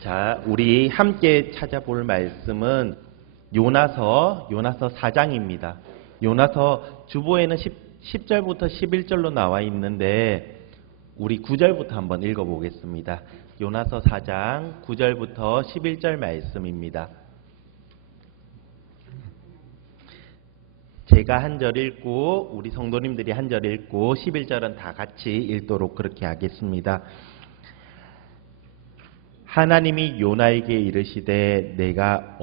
자, 우리 함께 찾아볼 말씀은 요나서 4장입니다. 요나서 주보에는 10절부터 11절로 나와 있는데 우리 9절부터 한번 읽어보겠습니다. 요나서 4장 9절부터 11절 말씀입니다. 제가 한 절 읽고 우리 성도님들이 한 절 읽고 11절은 다 같이 읽도록 그렇게 하겠습니다. 하나님이 요나에게 이르시되 내가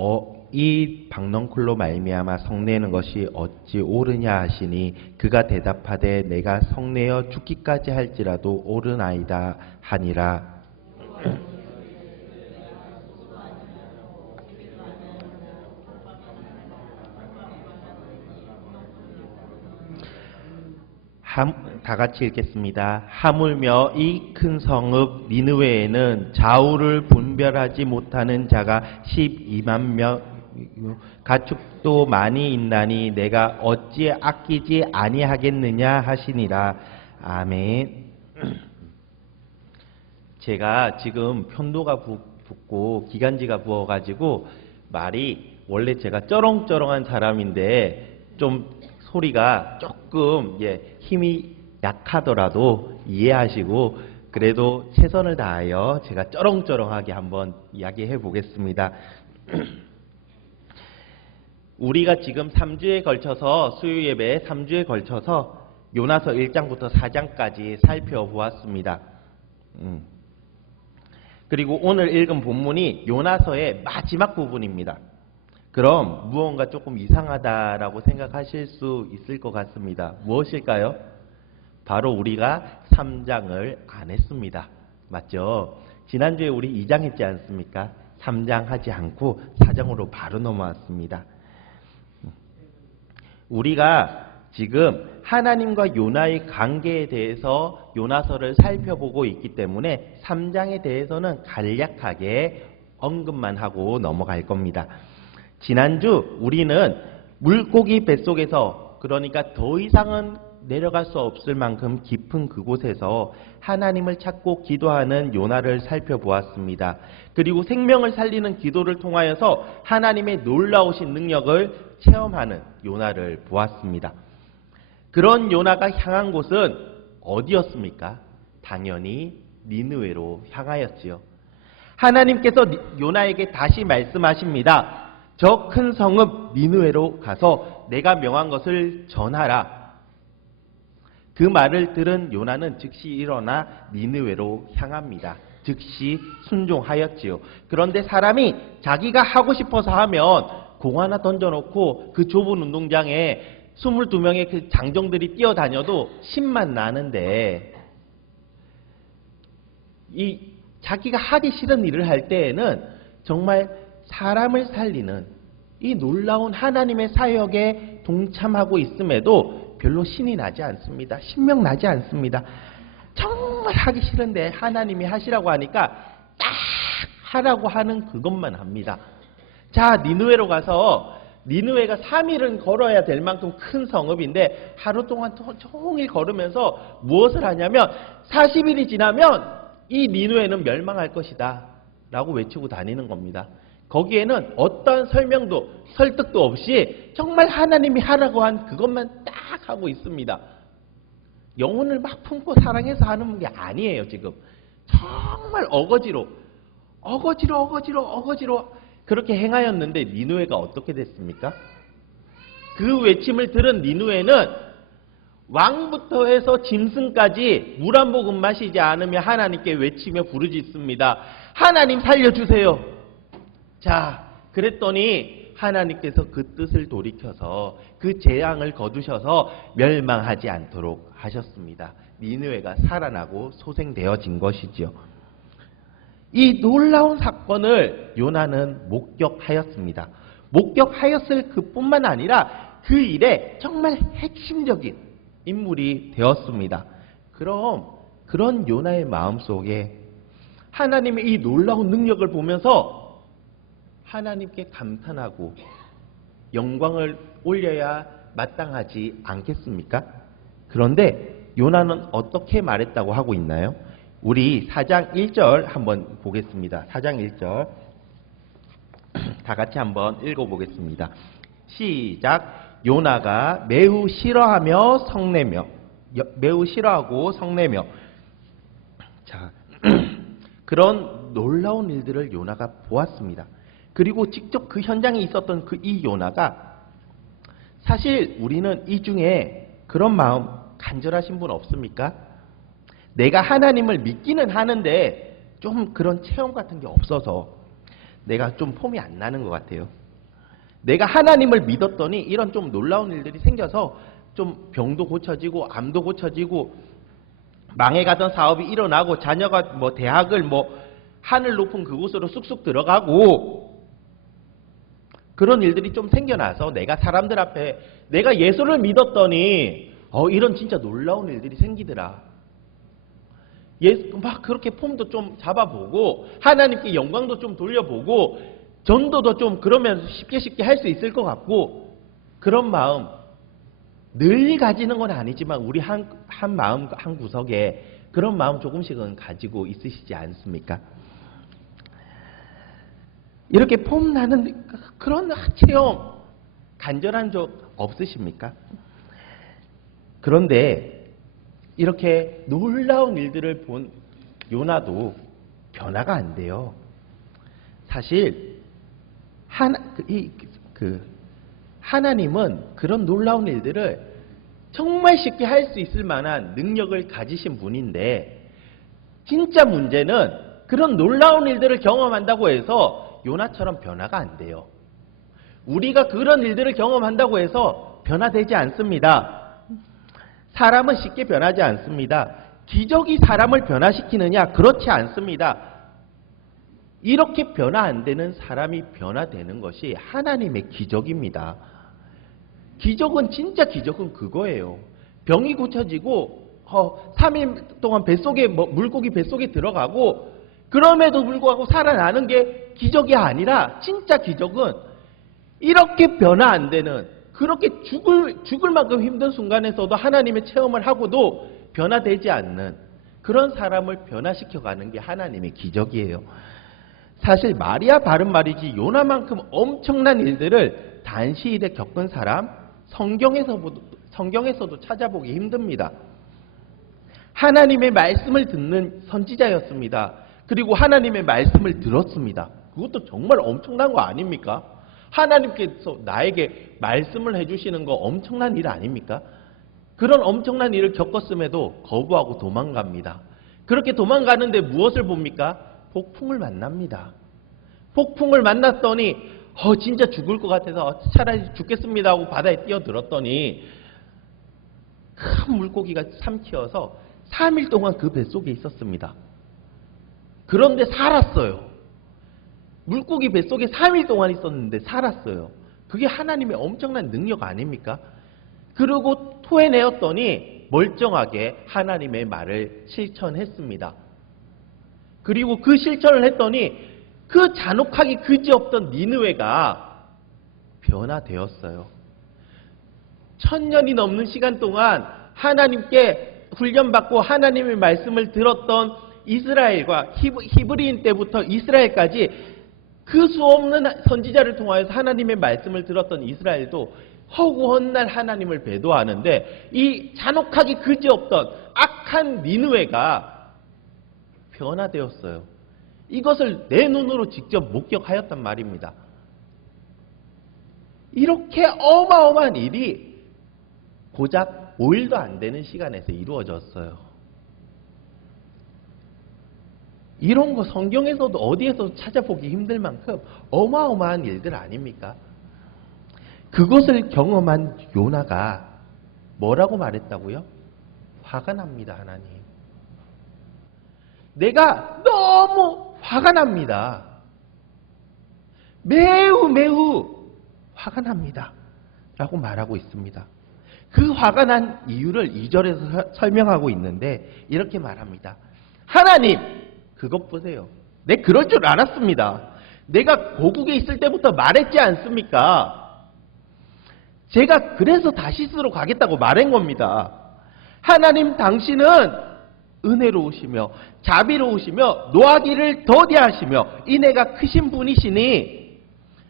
이 박넝쿨로 말미암아 성내는 것이 어찌 옳으냐 하시니 그가 대답하되 내가 성내어 죽기까지 할지라도 옳으나이다 하니라. 다 같이 읽겠습니다. 하물며 이 큰 성읍 니느웨에는 좌우를 분별하지 못하는 자가 12만 명, 가축도 많이 있나니 내가 어찌 아끼지 아니하겠느냐 하시니라. 아멘. 제가 지금 편도가 붓고 기관지가 부어가지고 말이 원래 제가 쩌렁쩌렁한 사람인데 좀 소리가 조금 힘이 약하더라도 이해하시고 그래도 최선을 다하여 제가 쩌렁쩌렁하게 한번 이야기해 보겠습니다. 우리가 지금 3주에 걸쳐서 수요 예배 3주에 걸쳐서 요나서 1장부터 4장까지 살펴보았습니다. 그리고 오늘 읽은 본문이 요나서의 마지막 부분입니다. 그럼 무언가 조금 이상하다라고 생각하실 수 있을 것 같습니다. 무엇일까요? 바로 우리가 3장을 안 했습니다. 맞죠? 지난주에 우리 2장 했지 않습니까? 3장 하지 않고 4장으로 바로 넘어왔습니다. 우리가 지금 하나님과 요나의 관계에 대해서 요나서를 살펴보고 있기 때문에 3장에 대해서는 간략하게 언급만 하고 넘어갈 겁니다. 지난주 우리는 물고기 뱃속에서 그러니까 더 이상은 내려갈 수 없을 만큼 깊은 그곳에서 하나님을 찾고 기도하는 요나를 살펴보았습니다. 그리고 생명을 살리는 기도를 통하여서 하나님의 놀라우신 능력을 체험하는 요나를 보았습니다. 그런 요나가 향한 곳은 어디였습니까? 당연히 니느웨로 향하였지요. 하나님께서 요나에게 다시 말씀하십니다. 저 큰 성읍 니느웨로 가서 내가 명한 것을 전하라. 그 말을 들은 요나는 즉시 일어나 니느웨로 향합니다. 즉시 순종하였지요. 그런데 사람이 자기가 하고 싶어서 하면 공 하나 던져놓고 그 좁은 운동장에 22명의 그 장정들이 뛰어다녀도 신만 나는데 이 자기가 하기 싫은 일을 할 때에는 정말 사람을 살리는 이 놀라운 하나님의 사역에 동참하고 있음에도 별로 신이 나지 않습니다. 신명 나지 않습니다. 정말 하기 싫은데 하나님이 하시라고 하니까 딱 하라고 하는 그것만 합니다. 자, 니느웨로 가서 니느웨가 3일은 걸어야 될 만큼 큰 성읍인데 하루 동안 종일 걸으면서 무엇을 하냐면 40일이 지나면 이 니느웨는 멸망할 것이다 라고 외치고 다니는 겁니다. 거기에는 어떠한 설명도 설득도 없이 정말 하나님이 하라고 한 그것만 딱 하고 있습니다. 영혼을 막 품고 사랑해서 하는 게 아니에요. 지금 정말 어거지로 그렇게 행하였는데 니느웨가 어떻게 됐습니까? 그 외침을 들은 니느웨는 왕부터 해서 짐승까지 물 한 모금 마시지 않으며 하나님께 외치며 부르짖습니다. 하나님 살려주세요. 자, 그랬더니 하나님께서 그 뜻을 돌이켜서 그 재앙을 거두셔서 멸망하지 않도록 하셨습니다. 니느웨가 살아나고 소생되어진 것이지요. 이 놀라운 사건을 요나는 목격하였습니다. 목격하였을 그뿐만 아니라 그 일에 정말 핵심적인 인물이 되었습니다. 그럼 그런 요나의 마음속에 하나님의 이 놀라운 능력을 보면서 하나님께 감탄하고 영광을 올려야 마땅하지 않겠습니까? 그런데 요나는 어떻게 말했다고 하고 있나요? 우리 4장 1절 한번 보겠습니다. 4장 1절 다 같이 한번 읽어보겠습니다. 시작. 요나가 매우 싫어하고 성내며 자 그런 놀라운 일들을 요나가 보았습니다. 그리고 직접 그 현장에 있었던 이 요나가 사실 우리는 이 중에 그런 마음 간절하신 분 없습니까? 내가 하나님을 믿기는 하는데 좀 그런 체험 같은 게 없어서 내가 좀 폼이 안 나는 것 같아요. 내가 하나님을 믿었더니 이런 좀 놀라운 일들이 생겨서 좀 병도 고쳐지고 암도 고쳐지고 망해가던 사업이 일어나고 자녀가 뭐 대학을 뭐 하늘 높은 그곳으로 쑥쑥 들어가고 그런 일들이 좀 생겨나서 내가 사람들 앞에 내가 예수를 믿었더니 이런 진짜 놀라운 일들이 생기더라. 막 그렇게 폼도 좀 잡아보고 하나님께 영광도 좀 돌려보고 전도도 좀 그러면 쉽게 할 수 있을 것 같고 그런 마음 늘 가지는 건 아니지만 우리 한 마음 한 구석에 그런 마음 조금씩은 가지고 있으시지 않습니까? 이렇게 폼 나는 그런 체험 간절한 적 없으십니까? 그런데 이렇게 놀라운 일들을 본 요나도 변화가 안 돼요. 사실 하나님은 그런 놀라운 일들을 정말 쉽게 할 수 있을 만한 능력을 가지신 분인데 진짜 문제는 그런 놀라운 일들을 경험한다고 해서 요나처럼 변화가 안 돼요. 우리가 그런 일들을 경험한다고 해서 변화되지 않습니다. 사람은 쉽게 변하지 않습니다. 기적이 사람을 변화시키느냐? 그렇지 않습니다. 이렇게 변화 안 되는 사람이 변화되는 것이 하나님의 기적입니다. 기적은 진짜 기적은 그거예요. 병이 고쳐지고 3일 동안 물고기 뱃속에 들어가고 그럼에도 불구하고 살아나는 게 기적이 아니라 진짜 기적은 이렇게 변화 안 되는 그렇게 죽을 만큼 힘든 순간에서도 하나님의 체험을 하고도 변화되지 않는 그런 사람을 변화시켜가는 게 하나님의 기적이에요. 사실 말이야 바른 말이지 요나만큼 엄청난 일들을 단시일에 겪은 사람 성경에서도 찾아보기 힘듭니다. 하나님의 말씀을 듣는 선지자였습니다. 그리고 하나님의 말씀을 들었습니다. 그것도 정말 엄청난 거 아닙니까? 하나님께서 나에게 말씀을 해주시는 거 엄청난 일 아닙니까? 그런 엄청난 일을 겪었음에도 거부하고 도망갑니다. 그렇게 도망가는데 무엇을 봅니까? 폭풍을 만납니다. 폭풍을 만났더니 진짜 죽을 것 같아서 차라리 죽겠습니다 하고 바다에 뛰어들었더니 큰 물고기가 삼키어서 3일 동안 그 뱃속에 있었습니다. 그런데 살았어요. 물고기 뱃속에 3일 동안 있었는데 살았어요. 그게 하나님의 엄청난 능력 아닙니까? 그리고 토해내었더니 멀쩡하게 하나님의 말을 실천했습니다. 그리고 그 실천을 했더니 그 잔혹하기 그지없던 니느웨가 변화되었어요. 1000년이 넘는 시간 동안 하나님께 훈련받고 하나님의 말씀을 들었던 이스라엘과 히브리인 때부터 이스라엘까지 그 수없는 선지자를 통하여서 하나님의 말씀을 들었던 이스라엘도 허구헌날 하나님을 배도하는데 이 잔혹하기 그지없던 악한 니느웨가 변화되었어요. 이것을 내 눈으로 직접 목격하였단 말입니다. 이렇게 어마어마한 일이 고작 5일도 안 되는 시간에서 이루어졌어요. 이런 거 성경에서도 어디에서도 찾아보기 힘들 만큼 어마어마한 일들 아닙니까? 그것을 경험한 요나가 뭐라고 말했다고요? 화가 납니다, 하나님. 내가 너무 화가 납니다. 매우 화가 납니다. 라고 말하고 있습니다. 그 화가 난 이유를 2절에서 설명하고 있는데 이렇게 말합니다. 하나님, 그것 보세요. 내 그럴 줄 알았습니다. 내가 고국에 있을 때부터 말했지 않습니까? 제가 그래서 다시스로 가겠다고 말한 겁니다. 하나님 당신은 은혜로우시며 자비로우시며 노하기를 더디하시며 인애가 크신 분이시니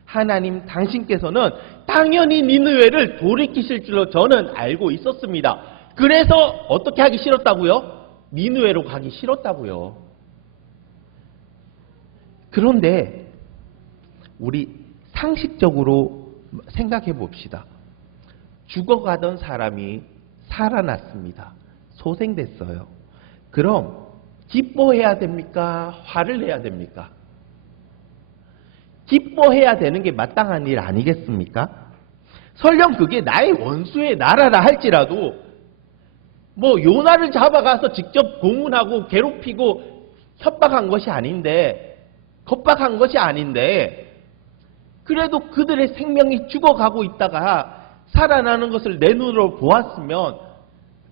하나님 당신께서는 당연히 니느웨를 돌이키실 줄로 저는 알고 있었습니다. 그래서 어떻게 하기 싫었다고요? 니느웨로 가기 싫었다고요. 그런데 우리 상식적으로 생각해 봅시다. 죽어가던 사람이 살아났습니다. 소생됐어요. 그럼 기뻐해야 됩니까? 화를 내야 됩니까? 기뻐해야 되는 게 마땅한 일 아니겠습니까? 설령 그게 나의 원수의 나라라 할지라도 뭐 요나를 잡아가서 직접 고문하고 괴롭히고 협박한 것이 아닌데, 겁박한 것이 아닌데, 그래도 그들의 생명이 죽어가고 있다가 살아나는 것을 내 눈으로 보았으면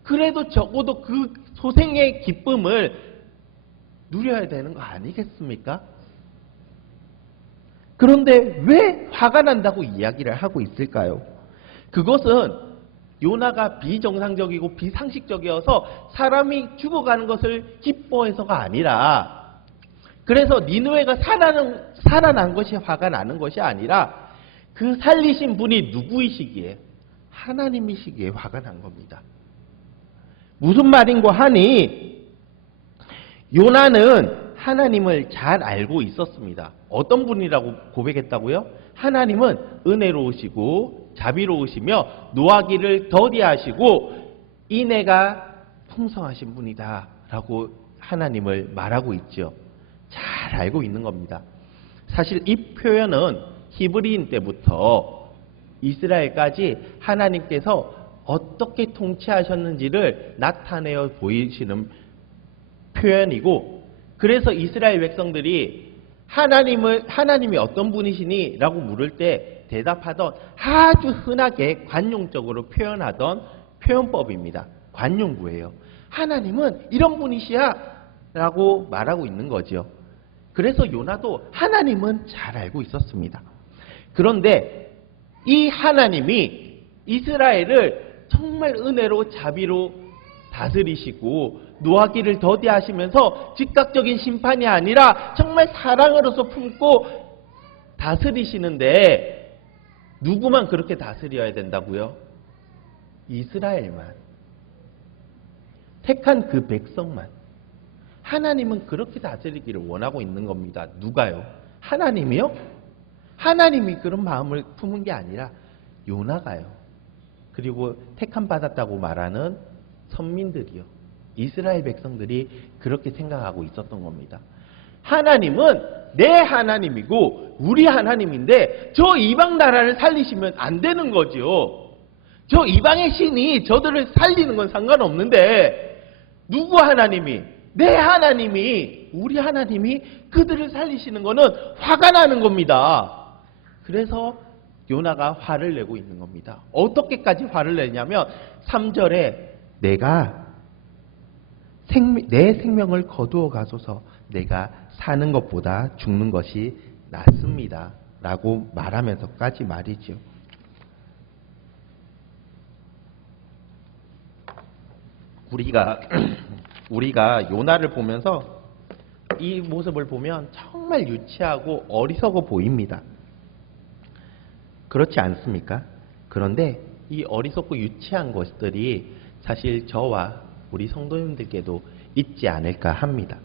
그래도 적어도 그 소생의 기쁨을 누려야 되는 거 아니겠습니까? 그런데 왜 화가 난다고 이야기를 하고 있을까요? 그것은 요나가 비정상적이고 비상식적이어서 사람이 죽어가는 것을 기뻐해서가 아니라, 그래서 니느웨가 살아난 것이 화가 나는 것이 아니라 그 살리신 분이 누구이시기에? 하나님이시기에 화가 난 겁니다. 무슨 말인고 하니 요나는 하나님을 잘 알고 있었습니다. 어떤 분이라고 고백했다고요? 하나님은 은혜로우시고 자비로우시며 노하기를 더디하시고 인애가 풍성하신 분이다 라고 하나님을 말하고 있죠. 잘 알고 있는 겁니다. 사실 이 표현은 히브리인 때부터 이스라엘까지 하나님께서 어떻게 통치하셨는지를 나타내어 보이시는 표현이고, 그래서 이스라엘 백성들이 하나님이 어떤 분이시니? 라고 물을 때 대답하던 아주 흔하게 관용적으로 표현하던 표현법입니다. 관용구예요. 하나님은 이런 분이시야 라고 말하고 있는 거죠. 그래서 요나도 하나님은 잘 알고 있었습니다. 그런데 이 하나님이 이스라엘을 정말 은혜로 자비로 다스리시고 노하기를 더디하시면서 즉각적인 심판이 아니라 정말 사랑으로서 품고 다스리시는데 누구만 그렇게 다스려야 된다고요? 이스라엘만. 택한 그 백성만. 하나님은 그렇게 다스리기를 원하고 있는 겁니다. 누가요? 하나님이요? 하나님이 그런 마음을 품은 게 아니라 요나가요. 그리고 택함 받았다고 말하는 선민들이요. 이스라엘 백성들이 그렇게 생각하고 있었던 겁니다. 하나님은 내 하나님이고 우리 하나님인데 저 이방 나라를 살리시면 안 되는 거죠. 저 이방의 신이 저들을 살리는 건 상관없는데 누구 하나님이? 내 하나님이, 우리 하나님이 그들을 살리시는 거는 화가 나는 겁니다. 그래서 요나가 화를 내고 있는 겁니다. 어떻게까지 화를 내냐면 3절에 내가 내 생명을 거두어 가소서 내가 사는 것보다 죽는 것이 낫습니다. 라고 말하면서까지 말이죠. 우리가 요나를 보면서 이 모습을 보면 정말 유치하고 어리석어 보입니다. 그렇지 않습니까? 그런데 이 어리석고 유치한 것들이 사실 저와 우리 성도님들께도 있지 않을까 합니다.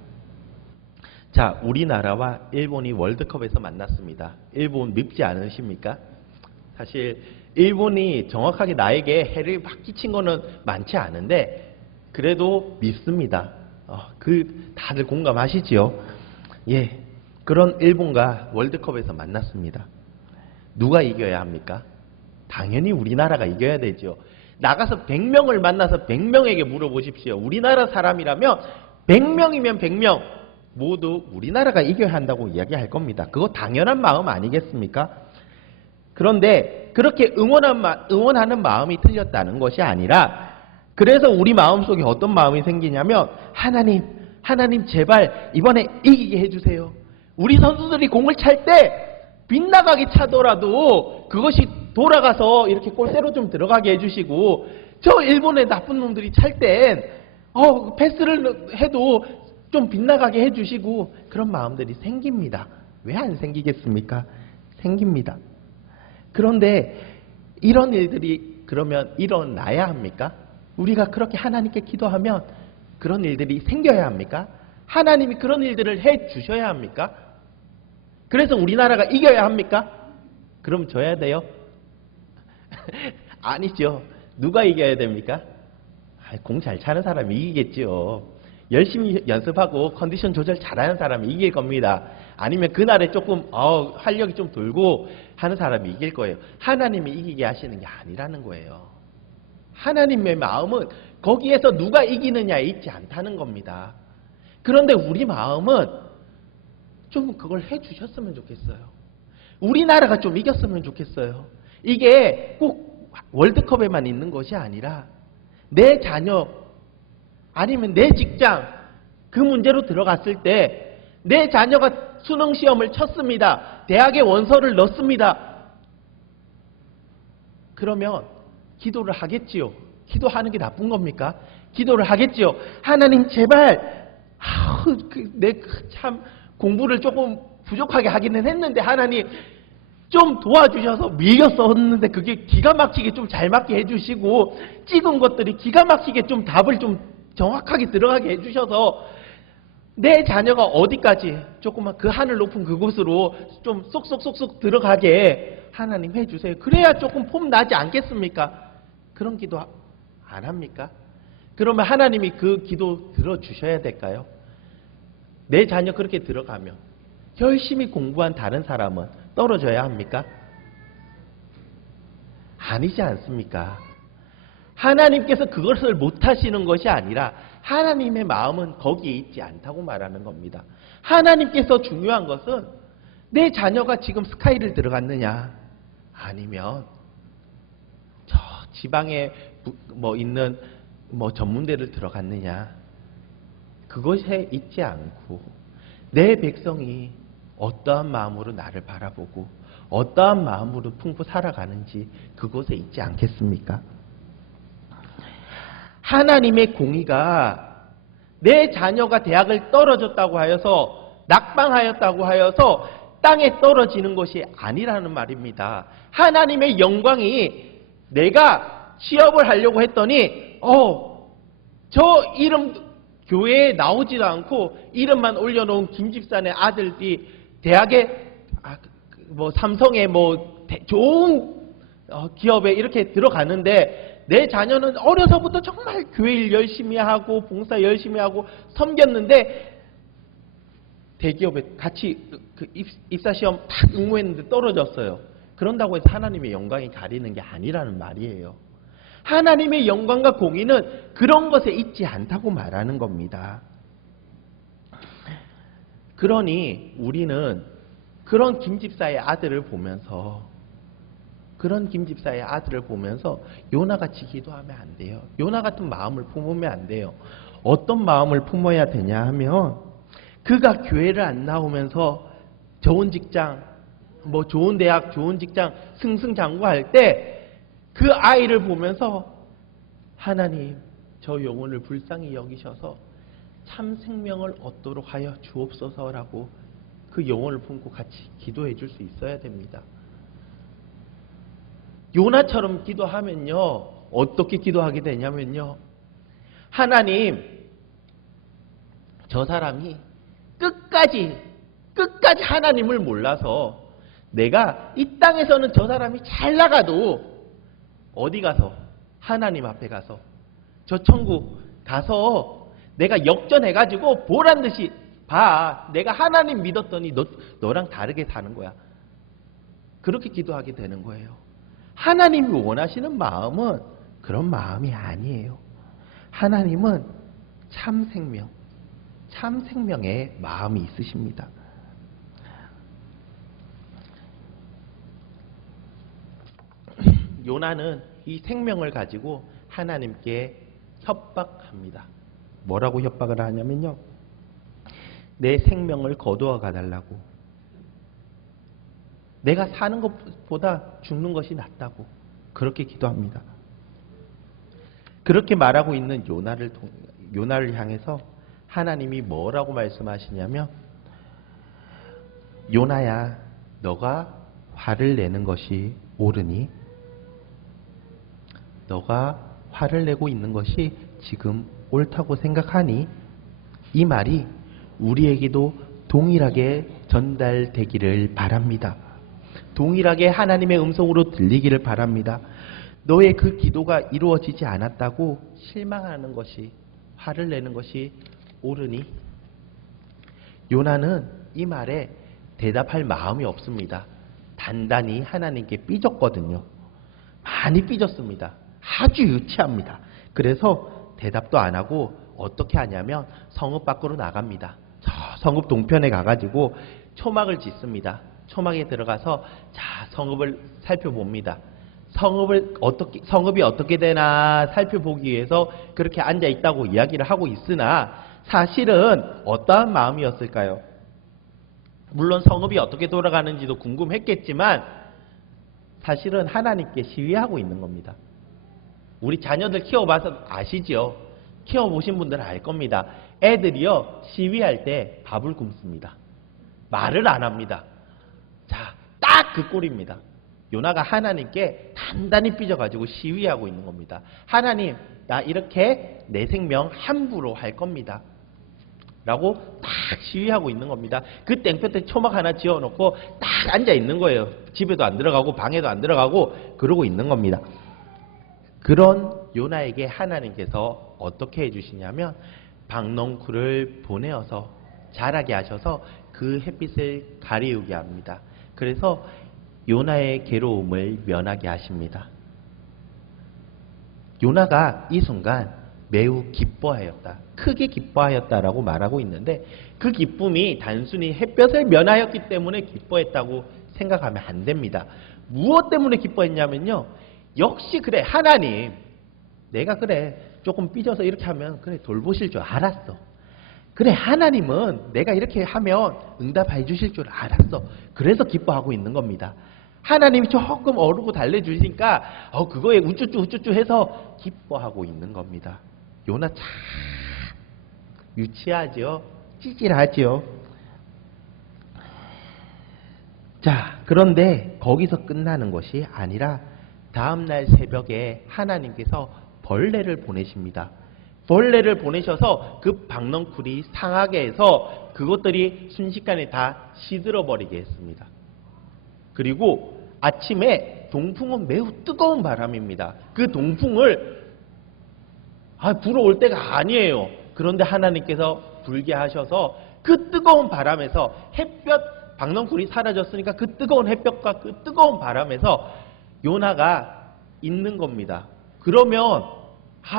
자, 우리나라와 일본이 월드컵에서 만났습니다. 일본 밉지 않으십니까? 사실 일본이 정확하게 나에게 해를 막 끼친 거는 많지 않은데 그래도 밉습니다. 다들 공감하시지요? 예, 그런 일본과 월드컵에서 만났습니다. 누가 이겨야 합니까? 당연히 우리나라가 이겨야 되죠. 나가서 100명을 만나서 100명에게 물어보십시오. 우리나라 사람이라면 100명이면 100명 모두 우리나라가 이겨야 한다고 이야기할 겁니다. 그거 당연한 마음 아니겠습니까? 그런데 그렇게 응원하는 마음이 틀렸다는 것이 아니라, 그래서 우리 마음속에 어떤 마음이 생기냐면 하나님 제발 이번에 이기게 해주세요. 우리 선수들이 공을 찰 때 빗나가게 차더라도 그것이 돌아가서 이렇게 골대로 좀 들어가게 해주시고, 저 일본의 나쁜 놈들이 찰 땐 패스를 해도 좀 빗나가게 해주시고, 그런 마음들이 생깁니다. 왜 안 생기겠습니까? 생깁니다. 그런데 이런 일들이 그러면 일어나야 합니까? 우리가 그렇게 하나님께 기도하면 그런 일들이 생겨야 합니까? 하나님이 그런 일들을 해 주셔야 합니까? 그래서 우리나라가 이겨야 합니까? 그럼 져야 돼요? 아니죠. 누가 이겨야 됩니까? 공 잘 차는 사람이 이기겠죠. 열심히 연습하고 컨디션 조절 잘하는 사람이 이길 겁니다. 아니면 그날에 조금 활력이 좀 돌고 하는 사람이 이길 거예요. 하나님이 이기게 하시는 게 아니라는 거예요. 하나님의 마음은 거기에서 누가 이기느냐에 있지 않다는 겁니다. 그런데 우리 마음은 좀 그걸 해주셨으면 좋겠어요. 우리나라가 좀 이겼으면 좋겠어요. 이게 꼭 월드컵에만 있는 것이 아니라 내 자녀 아니면 내 직장 그 문제로 들어갔을 때 내 자녀가 수능시험을 쳤습니다. 대학에 원서를 넣습니다. 그러면 기도를 하겠지요. 기도하는 게 나쁜 겁니까? 기도를 하겠지요. 하나님 제발 내 참 공부를 조금 부족하게 하기는 했는데 하나님 좀 도와주셔서 밀려 썼는데 그게 기가 막히게 좀 잘 맞게 해주시고 찍은 것들이 기가 막히게 좀 답을 좀 정확하게 들어가게 해주셔서 내 자녀가 어디까지 조금만 그 하늘 높은 그곳으로 좀 쏙쏙쏙쏙 들어가게 하나님 해주세요. 그래야 조금 폼 나지 않겠습니까? 그런 기도 안 합니까? 그러면 하나님이 그 기도 들어주셔야 될까요? 내 자녀 그렇게 들어가면 열심히 공부한 다른 사람은 떨어져야 합니까? 아니지 않습니까? 하나님께서 그것을 못하시는 것이 아니라 하나님의 마음은 거기에 있지 않다고 말하는 겁니다. 하나님께서 중요한 것은 내 자녀가 지금 스카이를 들어갔느냐 아니면 저 지방에 있는 전문대를 들어갔느냐 그것에 있지 않고 내 백성이 어떠한 마음으로 나를 바라보고 어떠한 마음으로 품고 살아가는지 그곳에 있지 않겠습니까? 하나님의 공의가 내 자녀가 대학을 떨어졌다고 하여서 낙방하였다고 하여서 땅에 떨어지는 것이 아니라는 말입니다. 하나님의 영광이 내가 취업을 하려고 했더니 저 이름 교회에 나오지도 않고 이름만 올려놓은 김집산의 아들이 대학에 삼성의 좋은 기업에 이렇게 들어가는데 내 자녀는 어려서부터 정말 교회 일 열심히 하고 봉사 열심히 하고 섬겼는데 대기업에 같이 입사시험 딱 응모했는데 떨어졌어요. 그런다고 해서 하나님의 영광이 가리는 게 아니라는 말이에요. 하나님의 영광과 공의는 그런 것에 있지 않다고 말하는 겁니다. 그러니 우리는 그런 김집사의 아들을 보면서 요나같이 기도하면 안 돼요. 요나 같은 마음을 품으면 안 돼요. 어떤 마음을 품어야 되냐 하면 그가 교회를 안 나오면서 좋은 직장, 좋은 대학, 좋은 직장 승승장구할 때 그 아이를 보면서 하나님 저 영혼을 불쌍히 여기셔서 참 생명을 얻도록 하여 주옵소서라고 그 영혼을 품고 같이 기도해 줄 수 있어야 됩니다. 요나처럼 기도하면요 어떻게 기도하게 되냐면요 하나님 저 사람이 끝까지 하나님을 몰라서 내가 이 땅에서는 저 사람이 잘 나가도 어디 가서 하나님 앞에 가서 저 천국 가서 내가 역전해가지고 보란 듯이 봐 내가 하나님 믿었더니 너랑 다르게 사는 거야. 그렇게 기도하게 되는 거예요. 하나님이 원하시는 마음은 그런 마음이 아니에요. 하나님은 참 생명의 마음이 있으십니다. 요나는 이 생명을 가지고 하나님께 협박합니다. 뭐라고 협박을 하냐면요. 내 생명을 거두어 가달라고. 내가 사는 것보다 죽는 것이 낫다고 그렇게 기도합니다. 그렇게 말하고 있는 요나를 향해서 하나님이 뭐라고 말씀하시냐면, 요나야, 너가 화를 내는 것이 옳으니, 너가 화를 내고 있는 것이 지금 옳다고 생각하니, 이 말이 우리에게도 동일하게 전달되기를 바랍니다. 동일하게 하나님의 음성으로 들리기를 바랍니다. 너의 그 기도가 이루어지지 않았다고 실망하는 것이, 화를 내는 것이 옳으니. 요나는 이 말에 대답할 마음이 없습니다. 단단히 하나님께 삐졌거든요. 많이 삐졌습니다. 아주 유치합니다. 그래서 대답도 안 하고 어떻게 하냐면 성읍 밖으로 나갑니다. 저 성읍 동편에 가가지고 초막을 짓습니다. 초막에 들어가서 자, 성읍을 살펴봅니다. 성읍이 어떻게 되나 살펴보기 위해서 그렇게 앉아 있다고 이야기를 하고 있으나, 사실은 어떠한 마음이었을까요? 물론 성읍이 어떻게 돌아가는지도 궁금했겠지만 사실은 하나님께 시위하고 있는 겁니다. 우리 자녀들 키워봐서 아시죠? 키워보신 분들은 알 겁니다. 애들이요, 시위할 때 밥을 굶습니다. 말을 안 합니다. 자, 딱 그 꼴입니다. 요나가 하나님께 단단히 삐져가지고 시위하고 있는 겁니다. 하나님, 나 이렇게 내 생명 함부로 할 겁니다. 라고 딱 시위하고 있는 겁니다. 그 땡볕에 초막 하나 지어놓고 딱 앉아 있는 거예요. 집에도 안 들어가고 방에도 안 들어가고 그러고 있는 겁니다. 그런 요나에게 하나님께서 어떻게 해주시냐면 박넝쿨을 보내어서 자라게 하셔서 그 햇빛을 가리우게 합니다. 그래서 요나의 괴로움을 면하게 하십니다. 요나가 이 순간 매우 기뻐하였다, 크게 기뻐하였다라고 말하고 있는데, 그 기쁨이 단순히 햇볕을 면하였기 때문에 기뻐했다고 생각하면 안 됩니다. 무엇 때문에 기뻐했냐면요, 역시 그래, 하나님, 내가 그래 조금 삐져서 이렇게 하면 그래 돌보실 줄 알았어. 그래, 하나님은 내가 이렇게 하면 응답해 주실 줄 알았어. 그래서 기뻐하고 있는 겁니다. 하나님이 조금 어르고 달래주시니까 그거에 우쭈쭈 해서 기뻐하고 있는 겁니다. 요나 참 유치하죠? 찌질하죠? 자, 그런데 거기서 끝나는 것이 아니라 다음날 새벽에 하나님께서 벌레를 보내십니다. 벌레를 보내셔서 그 박넝쿨이 상하게 해서 그것들이 순식간에 다 시들어버리게 했습니다. 그리고 아침에 동풍은 매우 뜨거운 바람입니다. 그 동풍을 불어올 때가 아니에요. 그런데 하나님께서 불게 하셔서 그 뜨거운 바람에서 햇볕, 박넝쿨이 사라졌으니까 그 뜨거운 햇볕과 그 뜨거운 바람에서 요나가 있는 겁니다. 그러면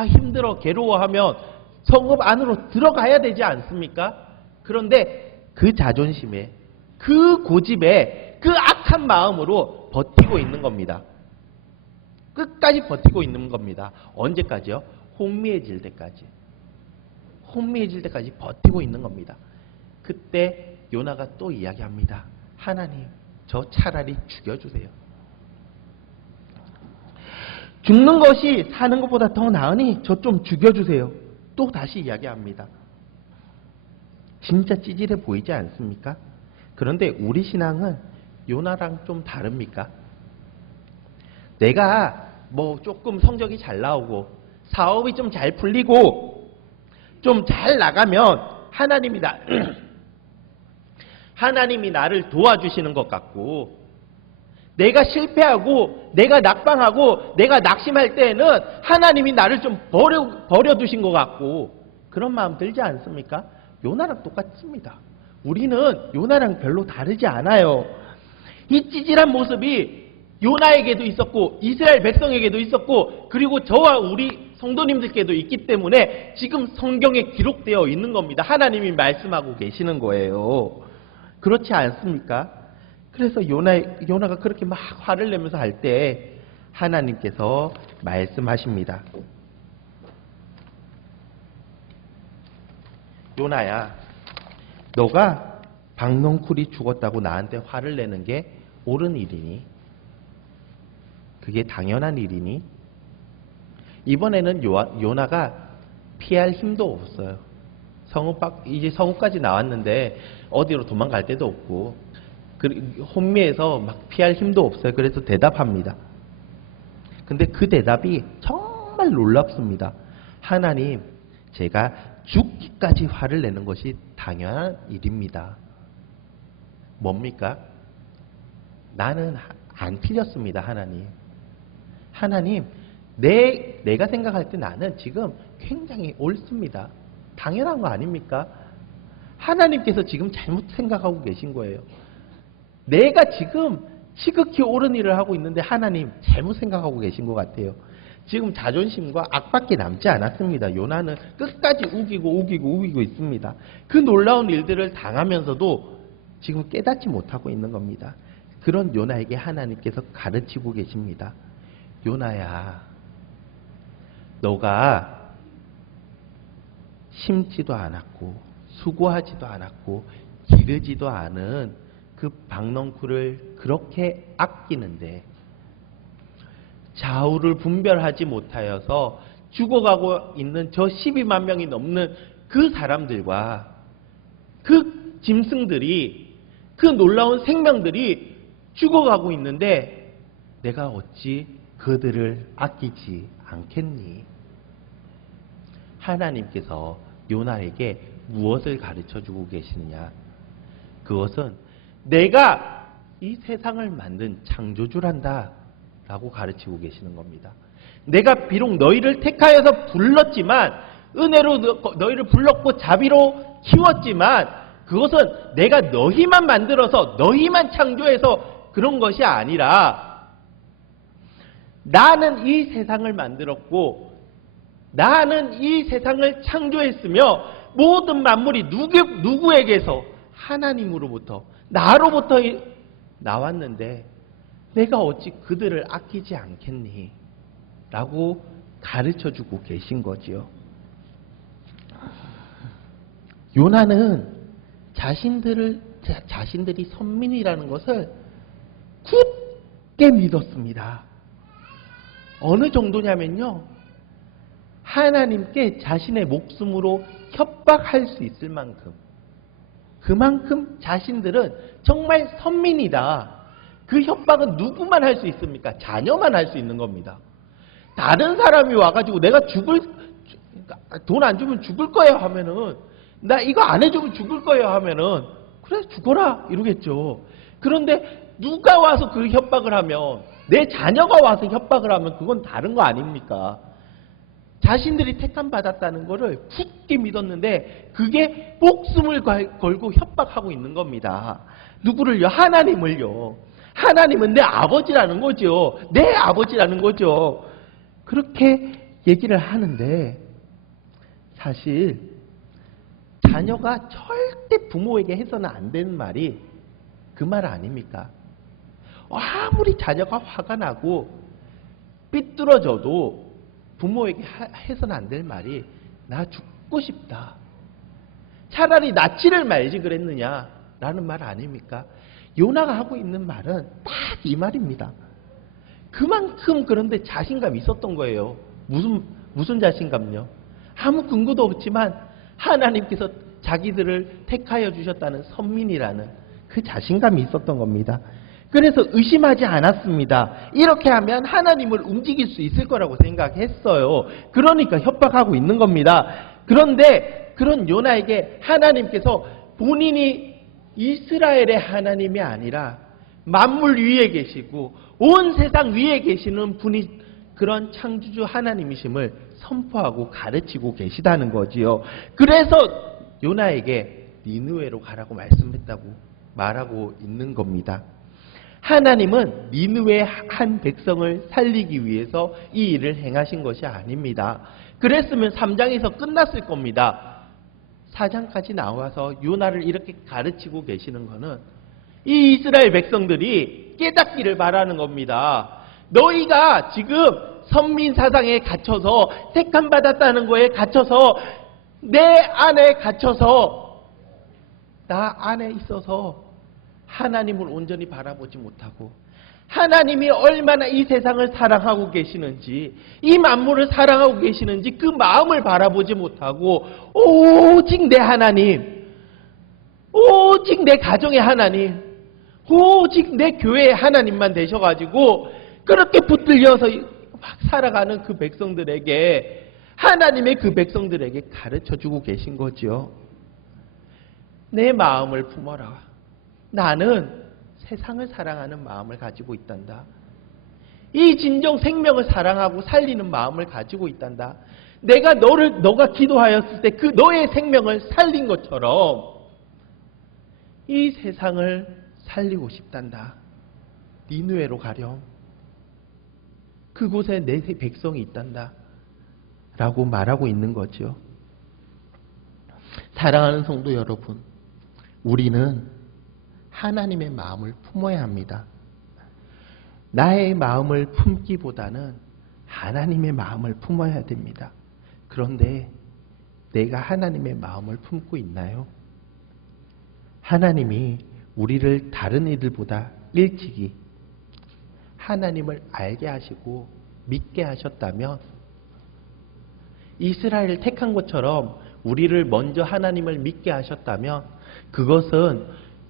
힘들어, 괴로워하면 성읍 안으로 들어가야 되지 않습니까? 그런데 그 자존심에, 그 고집에, 그 악한 마음으로 버티고 있는 겁니다. 끝까지 버티고 있는 겁니다. 언제까지요? 혼미해질 때까지. 혼미해질 때까지 버티고 있는 겁니다. 그때 요나가 또 이야기합니다. 하나님, 저 차라리 죽여주세요. 죽는 것이 사는 것보다 더 나으니 저 좀 죽여주세요. 또 다시 이야기합니다. 진짜 찌질해 보이지 않습니까? 그런데 우리 신앙은 요나랑 좀 다릅니까? 내가 조금 성적이 잘 나오고 사업이 좀 잘 풀리고 좀 잘 나가면 하나님이 나를 도와주시는 것 같고, 내가 실패하고 내가 낙방하고 내가 낙심할 때에는 하나님이 나를 좀 버려두신 것 같고, 그런 마음 들지 않습니까? 요나랑 똑같습니다. 우리는 요나랑 별로 다르지 않아요. 이 찌질한 모습이 요나에게도 있었고 이스라엘 백성에게도 있었고, 그리고 저와 우리 성도님들께도 있기 때문에 지금 성경에 기록되어 있는 겁니다. 하나님이 말씀하고 계시는 거예요. 그렇지 않습니까? 그래서 요나가 그렇게 막 화를 내면서 할 때 하나님께서 말씀하십니다. 요나야, 너가 박넝쿨이 죽었다고 나한테 화를 내는 게 옳은 일이니? 그게 당연한 일이니? 이번에는 요나가 피할 힘도 없어요. 이제 성읍까지 나왔는데 어디로 도망갈 데도 없고 혼미해서 막 피할 힘도 없어요. 그래서 대답합니다. 근데 그 대답이 정말 놀랍습니다. 하나님, 제가 죽기까지 화를 내는 것이 당연한 일입니다. 뭡니까? 나는 안 틀렸습니다, 하나님. 하나님, 내가 생각할 때 나는 지금 굉장히 옳습니다. 당연한 거 아닙니까? 하나님께서 지금 잘못 생각하고 계신 거예요. 내가 지금 지극히 옳은 일을 하고 있는데 하나님 잘못 생각하고 계신 것 같아요. 지금 자존심과 악밖에 남지 않았습니다. 요나는 끝까지 우기고 있습니다. 그 놀라운 일들을 당하면서도 지금 깨닫지 못하고 있는 겁니다. 그런 요나에게 하나님께서 가르치고 계십니다. 요나야, 너가 심지도 않았고 수고하지도 않았고 기르지도 않은 그 박넝쿨을 그렇게 아끼는데 좌우를 분별하지 못하여서 죽어가고 있는 저 12만 명이 넘는 그 사람들과 그 짐승들이, 그 놀라운 생명들이 죽어가고 있는데 내가 어찌 그들을 아끼지 않겠니? 하나님께서 요나에게 무엇을 가르쳐주고 계시느냐? 그것은 내가 이 세상을 만든 창조주란다 라고 가르치고 계시는 겁니다. 내가 비록 너희를 택하여서 불렀지만, 은혜로 너희를 불렀고 자비로 키웠지만, 그것은 내가 너희만 만들어서 너희만 창조해서 그런 것이 아니라 나는 이 세상을 만들었고 나는 이 세상을 창조했으며 모든 만물이 누구에게서? 하나님으로부터, 나로부터 나왔는데 내가 어찌 그들을 아끼지 않겠니? 라고 가르쳐주고 계신 거지요. 요나는 자신들이 선민이라는 것을 굳게 믿었습니다. 어느 정도냐면요, 하나님께 자신의 목숨으로 협박할 수 있을 만큼, 그만큼 자신들은 정말 선민이다. 그 협박은 누구만 할 수 있습니까? 자녀만 할 수 있는 겁니다. 다른 사람이 와가지고 내가 돈 안 주면 죽을 거예요 하면은, 나 이거 안 해주면 죽을 거예요 하면은, 그래 죽어라 이러겠죠. 그런데 누가 와서 그 협박을 하면, 내 자녀가 와서 협박을 하면 그건 다른 거 아닙니까? 자신들이 택함 받았다는 것을 굳게 믿었는데 그게 목숨을 걸고 협박하고 있는 겁니다. 누구를요? 하나님을요. 하나님은 내 아버지라는 거죠. 내 아버지라는 거죠. 그렇게 얘기를 하는데 사실 자녀가 절대 부모에게 해서는 안 되는 말이 그 말 아닙니까? 아무리 자녀가 화가 나고 삐뚤어져도 부모에게 해서는 안 될 말이 나 죽고 싶다. 차라리 낳지를 말지 그랬느냐 라는 말 아닙니까? 요나가 하고 있는 말은 딱 이 말입니다. 그만큼 그런데 자신감이 있었던 거예요. 무슨 자신감요? 아무 근거도 없지만 하나님께서 자기들을 택하여 주셨다는 선민이라는 그 자신감이 있었던 겁니다. 그래서 의심하지 않았습니다. 이렇게 하면 하나님을 움직일 수 있을 거라고 생각했어요. 그러니까 협박하고 있는 겁니다. 그런데 그런 요나에게 하나님께서 본인이 이스라엘의 하나님이 아니라 만물 위에 계시고 온 세상 위에 계시는 분이 그런 창조주 하나님이심을 선포하고 가르치고 계시다는 거지요. 그래서 요나에게 니느웨로 가라고 말하고 있는 겁니다. 하나님은 니느웨 한 백성을 살리기 위해서 이 일을 행하신 것이 아닙니다. 그랬으면 3장에서 끝났을 겁니다. 4장까지 나와서 요나를 이렇게 가르치고 계시는 것은 이 이스라엘 백성들이 깨닫기를 바라는 겁니다. 너희가 지금 선민 사상에 갇혀서 택함 받았다는 거에 갇혀서 내 안에 갇혀서 나 안에 있어서 하나님을 온전히 바라보지 못하고 하나님이 얼마나 이 세상을 사랑하고 계시는지, 이 만물을 사랑하고 계시는지 그 마음을 바라보지 못하고 오직 내 하나님, 오직 내 가정의 하나님, 오직 내 교회의 하나님만 되셔가지고 그렇게 붙들려서 막 살아가는 그 백성들에게, 하나님의 그 백성들에게 가르쳐주고 계신 거죠. 내 마음을 품어라. 나는 세상을 사랑하는 마음을 가지고 있단다. 이 진정 생명을 사랑하고 살리는 마음을 가지고 있단다. 내가 너가 기도하였을 때 그 너의 생명을 살린 것처럼 이 세상을 살리고 싶단다. 니느웨로 가렴. 그곳에 내 백성이 있단다. 라고 말하고 있는 거죠. 사랑하는 성도 여러분, 우리는 하나님의 마음을 품어야 합니다. 나의 마음을 품기보다는 하나님의 마음을 품어야 됩니다. 그런데 내가 하나님의 마음을 품고 있나요? 하나님이 우리를 다른 이들보다 일찍이 하나님을 알게 하시고 믿게 하셨다면, 이스라엘을 택한 것처럼 우리를 먼저 하나님을 믿게 하셨다면, 그것은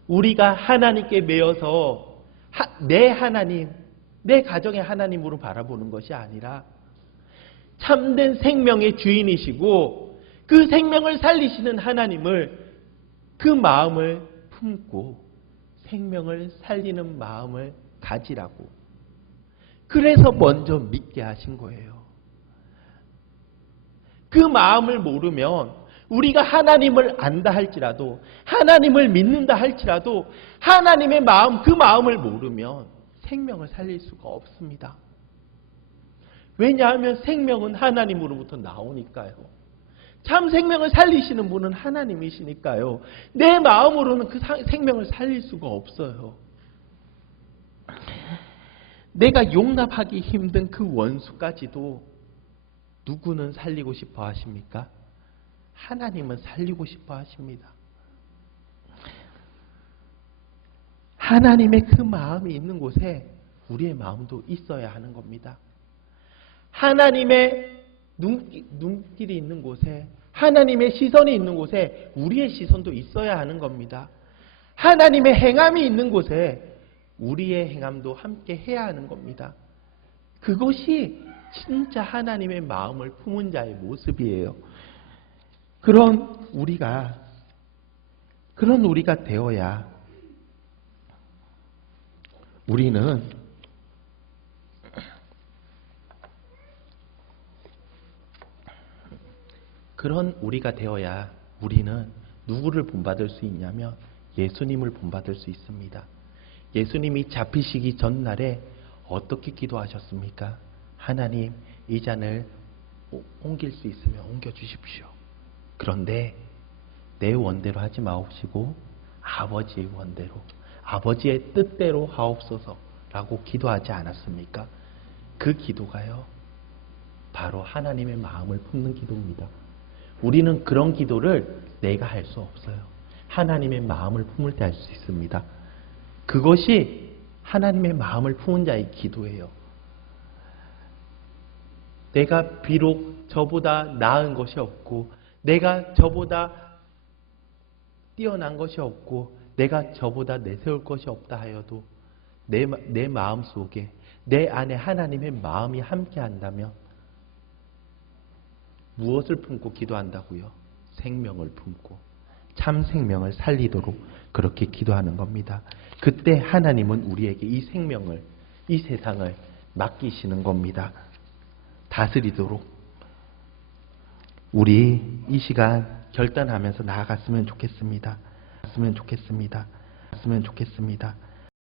우리가 하나님께 매여서 내 하나님, 내 가정의 하나님으로 바라보는 것이 아니라 참된 생명의 주인이시고 그 생명을 살리시는 하나님을, 그 마음을 품고 생명을 살리는 마음을 가지라고, 그래서 먼저 믿게 하신 거예요. 그 마음을 모르면 우리가 하나님을 안다 할지라도, 하나님을 믿는다 할지라도 하나님의 마음, 그 마음을 모르면 생명을 살릴 수가 없습니다. 왜냐하면 생명은 하나님으로부터 나오니까요. 참 생명을 살리시는 분은 하나님이시니까요. 내 마음으로는 그 생명을 살릴 수가 없어요. 내가 용납하기 힘든 그 원수까지도 누구는 살리고 싶어 하십니까? 하나님은 살리고 싶어 하십니다. 하나님의 그 마음이 있는 곳에 우리의 마음도 있어야 하는 겁니다. 하나님의 눈길이 있는 곳에, 하나님의 시선이 있는 곳에 우리의 시선도 있어야 하는 겁니다. 하나님의 행함이 있는 곳에 우리의 행함도 함께 해야 하는 겁니다. 그것이 진짜 하나님의 마음을 품은 자의 모습이에요. 그런 우리가 되어야 우리는 누구를 본받을 수 있냐면 예수님을 본받을 수 있습니다. 예수님이 잡히시기 전날에 어떻게 기도하셨습니까? 하나님, 이 잔을 옮길 수 있으면 옮겨주십시오. 그런데 내 원대로 하지 마옵시고 아버지의 원대로, 아버지의 뜻대로 하옵소서 라고 기도하지 않았습니까? 그 기도가요, 바로 하나님의 마음을 품는 기도입니다. 우리는 그런 기도를 내가 할 수 없어요. 하나님의 마음을 품을 때 할 수 있습니다. 그것이 하나님의 마음을 품은 자의 기도예요. 내가 비록 저보다 나은 것이 없고, 내가 저보다 뛰어난 것이 없고, 내가 저보다 내세울 것이 없다 하여도 내 마음 속에, 내 안에 하나님의 마음이 함께 한다면 무엇을 품고 기도한다고요? 생명을 품고 참 생명을 살리도록 그렇게 기도하는 겁니다. 그때 하나님은 우리에게 이 생명을, 이 세상을 맡기시는 겁니다. 다스리도록. 우리 이 시간 결단하면서 나아갔으면 좋겠습니다.